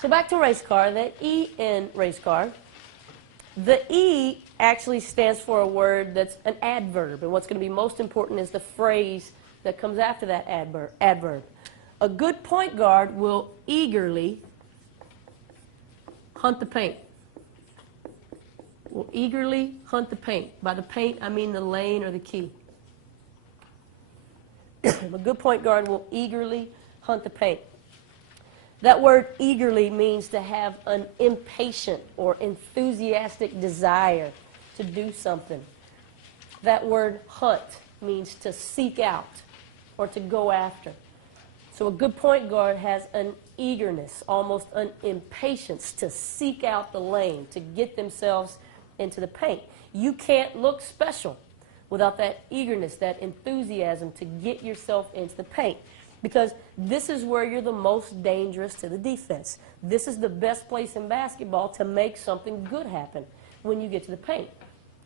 So back to race car, the E in race car. The E actually stands for a word that's an adverb, and what's going to be most important is the phrase that comes after that adverb. A good point guard will eagerly hunt the paint. Will eagerly hunt the paint. By the paint, I mean the lane or the key. A good point guard will eagerly hunt the paint. That word eagerly means to have an impatient or enthusiastic desire to do something. That word hunt means to seek out or to go after. So a good point guard has an eagerness, almost an impatience to seek out the lane, to get themselves into the paint. You can't look special without that eagerness, that enthusiasm to get yourself into the paint. Because this is where you're the most dangerous to the defense. This is the best place in basketball to make something good happen when you get to the paint.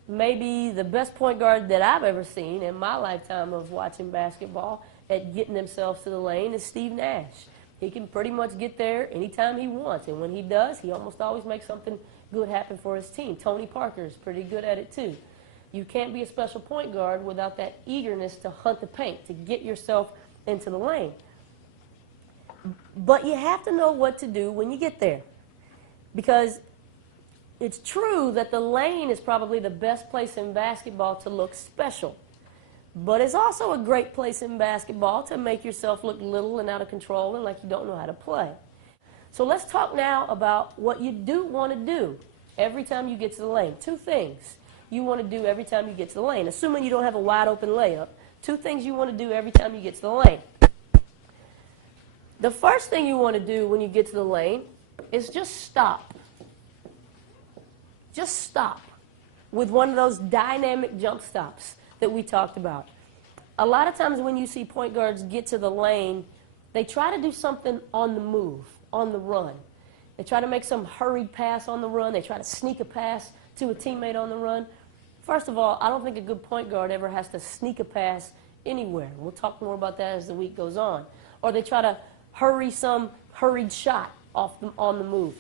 Maybe the best point guard that I've ever seen in my lifetime of watching basketball at getting themselves to the lane is Steve Nash. He can pretty much get there anytime he wants, and when he does, he almost always makes something good happen for his team. Tony Parker is pretty good at it too. You can't be a special point guard without that eagerness to hunt the paint, to get yourself into the lane. But you have to know what to do when you get there, because it's true that the lane is probably the best place in basketball to look special, but it's also a great place in basketball to make yourself look little and out of control and like you don't know how to play. So let's talk now about what you do want to do every time you get to the lane. Two things you want to do every time you get to the lane, assuming you don't have a wide open layup. Two things you want to do every time you get to the lane. The first thing you want to do when you get to the lane is just stop. Just stop with one of those dynamic jump stops that we talked about. A lot of times when you see point guards get to the lane, they try to do something on the move, on the run. They try to make some hurried pass on the run. They try to sneak a pass to a teammate on the run. First of all, I don't think a good point guard ever has to sneak a pass anywhere. We'll talk more about that as the week goes on. Or they try to hurry some hurried shot on the move.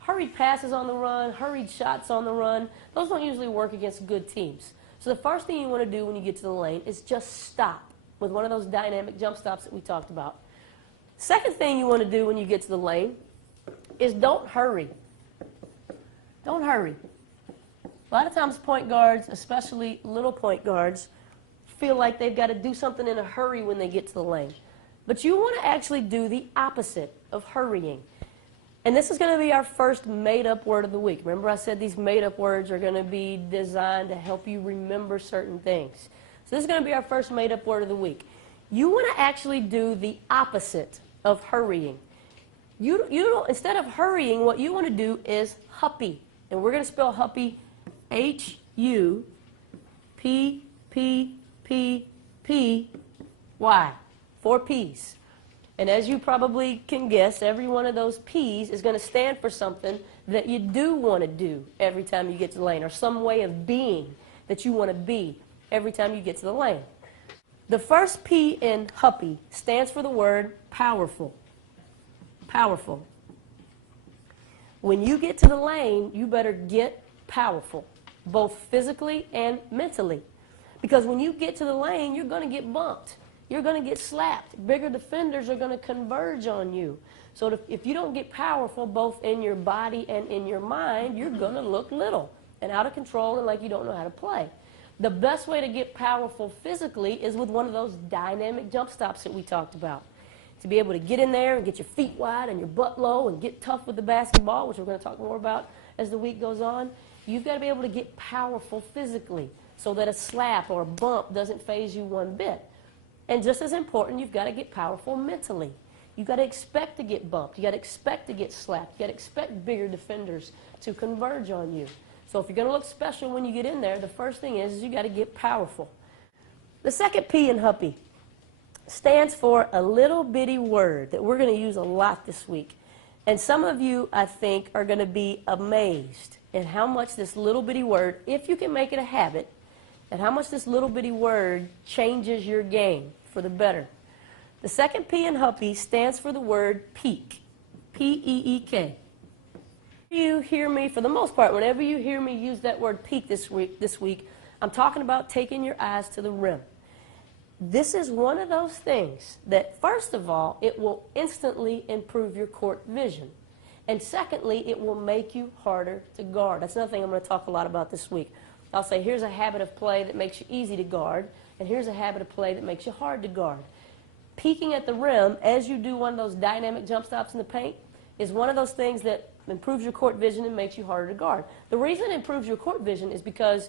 Hurried passes on the run, hurried shots on the run, those don't usually work against good teams. So the first thing you want to do when you get to the lane is just stop with one of those dynamic jump stops that we talked about. Second thing you want to do when you get to the lane is don't hurry. Don't hurry. A lot of times point guards, especially little point guards, feel like they've got to do something in a hurry when they get to the lane. But you want to actually do the opposite of hurrying. And this is going to be our first made-up word of the week. Remember I said these made-up words are going to be designed to help you remember certain things. So this is going to be our first made-up word of the week. You want to actually do the opposite of hurrying. You don't, instead of hurrying, what you want to do is huppy. And we're going to spell huppy H-U-P-P-P-P-Y. 4 P's. And as you probably can guess, every one of those P's is going to stand for something that you do want to do every time you get to the lane, or some way of being that you want to be every time you get to the lane. The first P in huppy stands for the word powerful. Powerful. When you get to the lane, you better get powerful, both physically and mentally. Because when you get to the lane, you're going to get bumped. You're going to get slapped. Bigger defenders are going to converge on you. So if you don't get powerful both in your body and in your mind, you're going to look little and out of control and like you don't know how to play. The best way to get powerful physically is with one of those dynamic jump stops that we talked about. To be able to get in there and get your feet wide and your butt low and get tough with the basketball, which we're going to talk more about as the week goes on, you've got to be able to get powerful physically so that a slap or a bump doesn't faze you one bit. And just as important, you've got to get powerful mentally. You've got to expect to get bumped. You've got to expect to get slapped. You've got to expect bigger defenders to converge on you. So if you're going to look special when you get in there, the first thing is you've got to get powerful. The second P in huppy stands for a little bitty word that we're going to use a lot this week. And some of you, I think, are going to be amazed at how much this little bitty word, if you can make it a habit, and how much this little bitty word changes your game for the better. The second P in huppy stands for the word peak. P-E-E-K. You hear me, for the most part, whenever you hear me use that word peek this week, I'm talking about taking your eyes to the rim. This is one of those things that, first of all, it will instantly improve your court vision. And secondly, it will make you harder to guard. That's another thing I'm going to talk a lot about this week. I'll say, here's a habit of play that makes you easy to guard, and here's a habit of play that makes you hard to guard. Peeking at the rim as you do one of those dynamic jump stops in the paint is one of those things that improves your court vision and makes you harder to guard. The reason it improves your court vision is because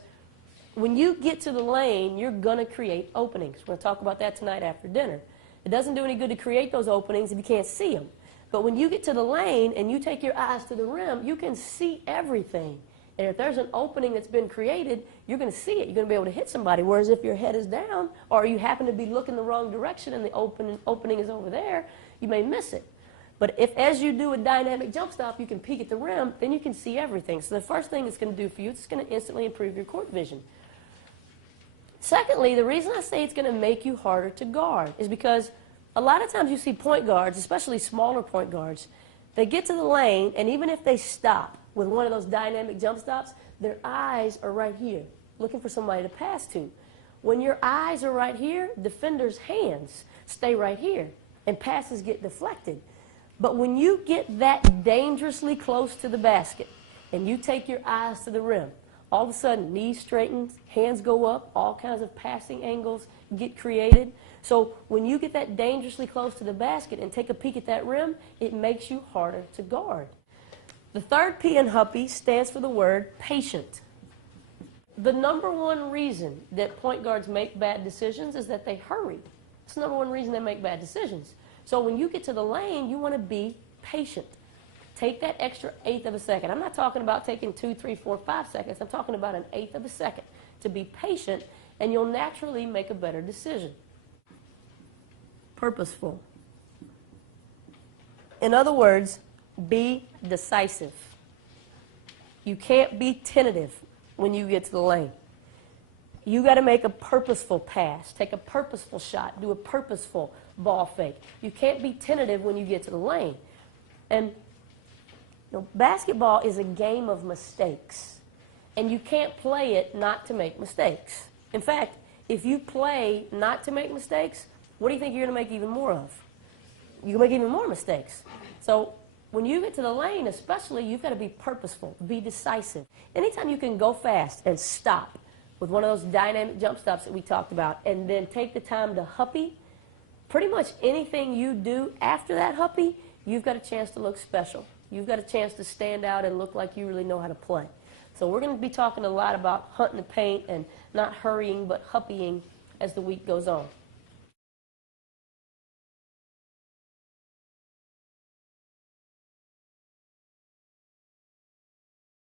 when you get to the lane, you're going to create openings. We're going to talk about that tonight after dinner. It doesn't do any good to create those openings if you can't see them. But when you get to the lane and you take your eyes to the rim, you can see everything. And if there's an opening that's been created, you're going to see it. You're going to be able to hit somebody. Whereas if your head is down or you happen to be looking the wrong direction and the opening is over there, you may miss it. But if as you do a dynamic jump stop, you can peek at the rim, then you can see everything. So the first thing it's going to do for you, it's going to instantly improve your court vision. Secondly, the reason I say it's going to make you harder to guard is because a lot of times you see point guards, especially smaller point guards, they get to the lane, and even if they stop with one of those dynamic jump stops, their eyes are right here, looking for somebody to pass to. When your eyes are right here, defenders' hands stay right here, and passes get deflected. But when you get that dangerously close to the basket, and you take your eyes to the rim, all of a sudden, knees straighten, hands go up, all kinds of passing angles get created. So when you get that dangerously close to the basket and take a peek at that rim, it makes you harder to guard. The third P in Huppy stands for the word patient. The number one reason that point guards make bad decisions is that they hurry. It's the number one reason they make bad decisions. So when you get to the lane, you want to be patient. Take that extra eighth of a second. I'm not talking about taking 2, 3, 4, 5 seconds. I'm talking about an eighth of a second to be patient, and you'll naturally make a better decision. Purposeful. In other words, be decisive. You can't be tentative when you get to the lane. You got to make a purposeful pass, take a purposeful shot, do a purposeful ball fake. You can't be tentative when you get to the lane. And basketball is a game of mistakes, and you can't play it not to make mistakes. In fact, if you play not to make mistakes, what do you think you're going to make even more of? You'll make even more mistakes. So when you get to the lane especially, you've got to be purposeful, be decisive. Anytime you can go fast and stop with one of those dynamic jump stops that we talked about, and then take the time to huppy, pretty much anything you do after that huppy, you've got a chance to look special. You've got a chance to stand out and look like you really know how to play. So we're going to be talking a lot about hunting the paint and not hurrying but huppying as the week goes on.